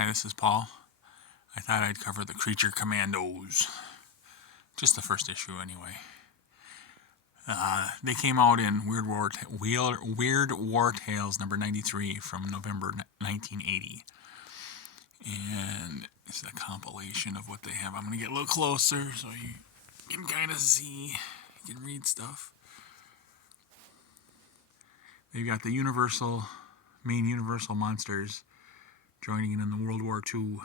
Hi, this is Paul. I thought I'd cover the creature Commandos. Just the first issue, anyway. They came out in Weird War Tales number 93 from November 1980. And it's a compilation of what they have. I'm going to get a little closer so you can kind of see, you can read stuff. They've got the main Universal monsters joining in the World War II.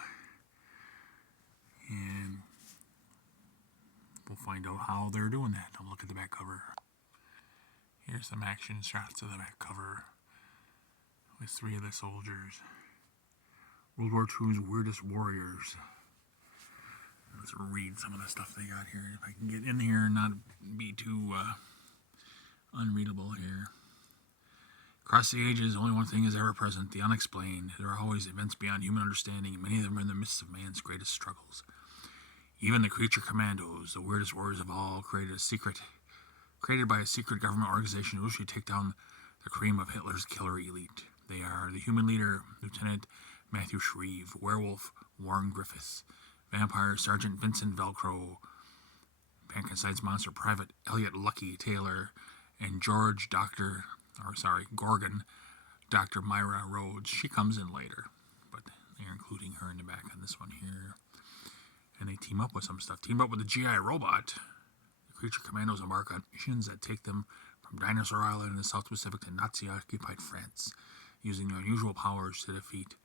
And we'll find out how they're doing that. I'll look at the back cover. Here's some action shots of the back cover with three of the soldiers. World War II's weirdest warriors. Let's read some of the stuff they got here. If I can get in here and not be too unreadable here. Across the ages, only one thing is ever present, the unexplained. There are always events beyond human understanding, and many of them are in the midst of man's greatest struggles. Even the creature Commandos, the weirdest warriors of all, created by a secret government organization who usually take down the cream of Hitler's killer elite. They are the human leader, Lieutenant Matthew Shreve, werewolf Warren Griffiths, vampire Sergeant Vincent Velcro, Frankenstein's monster Private Elliot Lucky Taylor, and Gorgon, Dr. Myra Rhodes. She comes in later, but they're including her in the back on this one here. And they team up with some stuff. Team up with the GI robot. The creature Commandos embark on missions that take them from Dinosaur Island in the South Pacific to Nazi-occupied France, using their unusual powers to defeat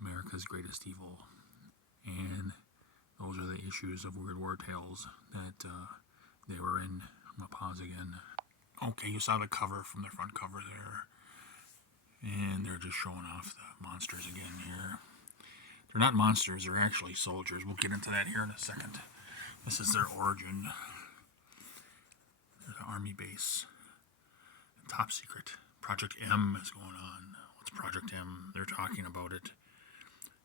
America's greatest evil. And those are the issues of Weird War Tales that they were in. I'm going to pause again. Okay, you saw the cover from the front cover there. And they're just showing off the monsters again here. They're not monsters, they're actually soldiers. We'll get into that here in a second. This is their origin. There's an army base. Top secret. Project M is going on. What's Project M? They're talking about it.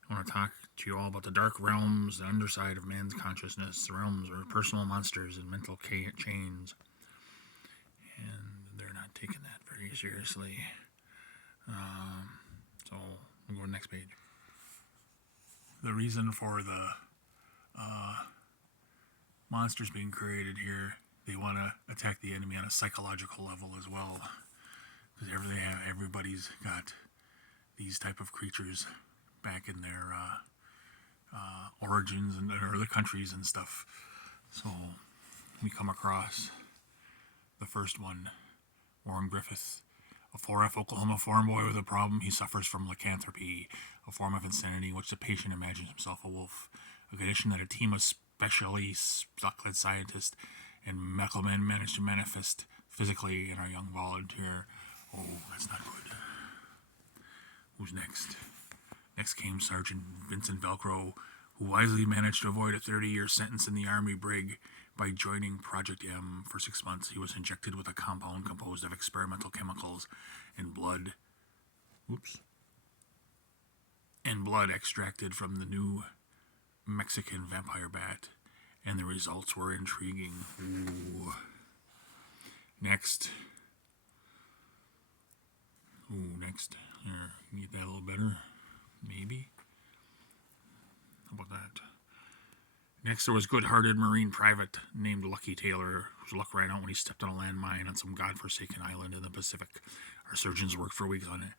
I want to talk to you all about the dark realms, the underside of man's consciousness. The realms are personal monsters and mental chains. And they're not taking that very seriously. So we'll go to the next page. The reason for the monsters being created here, they want to attack the enemy on a psychological level as well. Because everybody's got these type of creatures back in their origins and or the countries and stuff. So we come across the first one, Warren Griffith, a 4F Oklahoma farm boy with a problem. He suffers from lycanthropy, a form of insanity in which the patient imagines himself a wolf, a condition that a team of specially stuck-led scientists and medical men managed to manifest physically in our young volunteer. Oh, that's not good. Who's next? Next came Sergeant Vincent Velcro, who wisely managed to avoid a 30-year sentence in the Army brig by joining Project M. For 6 months, he was injected with a compound composed of experimental chemicals and blood extracted from the new Mexican vampire bat, and the results were intriguing. Ooh. Next. Here, can you get that a little better? Maybe. How about that? Next, there was good-hearted Marine private named Lucky Taylor, whose luck ran out when he stepped on a landmine on some godforsaken island in the Pacific. Our surgeons worked for weeks on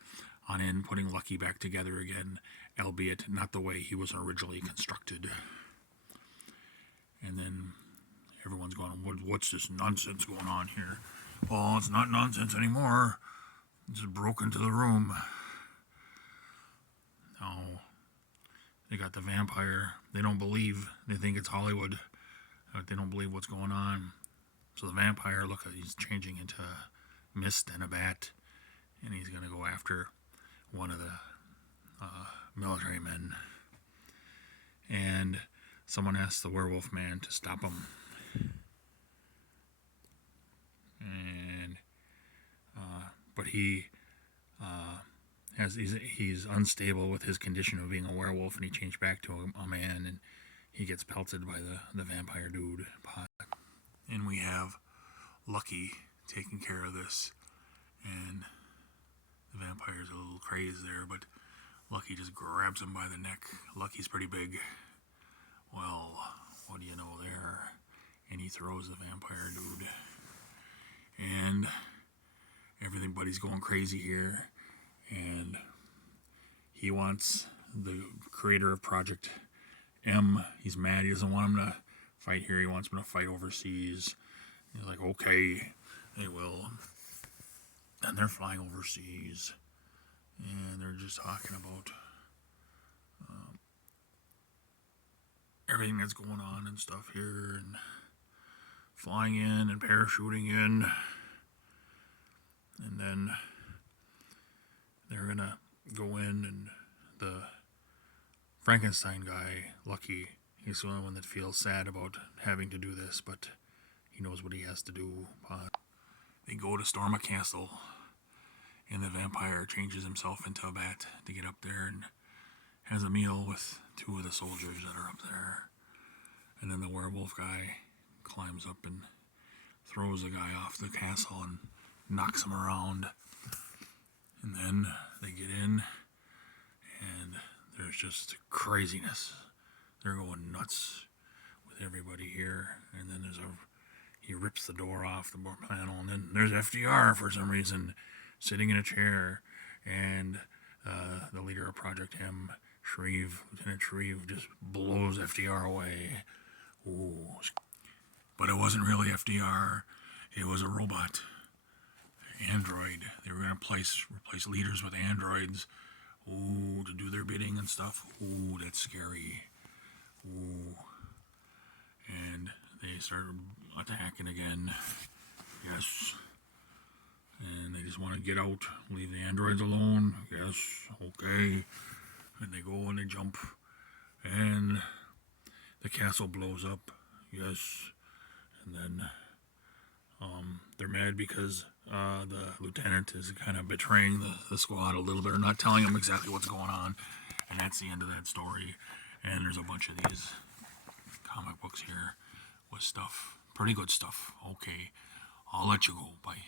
end, putting Lucky back together again, albeit not the way he was originally constructed. And then everyone's going, what's this nonsense going on here? Well, it's not nonsense anymore. It's just broke into the room. Now, they got the vampire. They don't believe. They think it's Hollywood. They don't believe what's going on. So the vampire, he's changing into a mist and a bat. And he's going to go after one of the military men. And someone asks the werewolf man to stop him. And but he's unstable with his condition of being a werewolf, and he changed back to a man, and he gets pelted by the vampire dude. And we have Lucky taking care of this, and the vampire's a little crazed there, but Lucky just grabs him by the neck. Lucky's pretty big. Well, what do you know there? And he throws the vampire dude. And everybody's going crazy here. And he wants the creator of Project M. He's mad. He doesn't want him to fight here. He wants him to fight overseas. He's like, okay, they will. And they're flying overseas. And they're just talking about everything that's going on and stuff here. And flying in and parachuting in. And then they're going to go in, and the Frankenstein guy, Lucky, he's the only one that feels sad about having to do this, but he knows what he has to do. They go to storm a castle, and the vampire changes himself into a bat to get up there and has a meal with two of the soldiers that are up there. And then the werewolf guy climbs up and throws the guy off the castle and knocks him around. And then they get in, and there's just craziness. They're going nuts with everybody here. And then he rips the door off the panel, and then there's FDR for some reason sitting in a chair, and the leader of Project M, Lieutenant Shreve, just blows FDR away. Ooh. But it wasn't really FDR. It was a robot. Android. They were going to replace leaders with androids. Ooh, to do their bidding and stuff. Ooh, that's scary. Ooh. And they started attacking again. Yes. And they just want to get out, leave the androids alone. Yes, okay. And they go and they jump. And the castle blows up. Yes. And then they're mad because the lieutenant is kind of betraying the squad a little bit, or not telling them exactly what's going on. And that's the end of that story. And there's a bunch of these comic books here with stuff. Pretty good stuff. Okay. I'll let you go. Bye.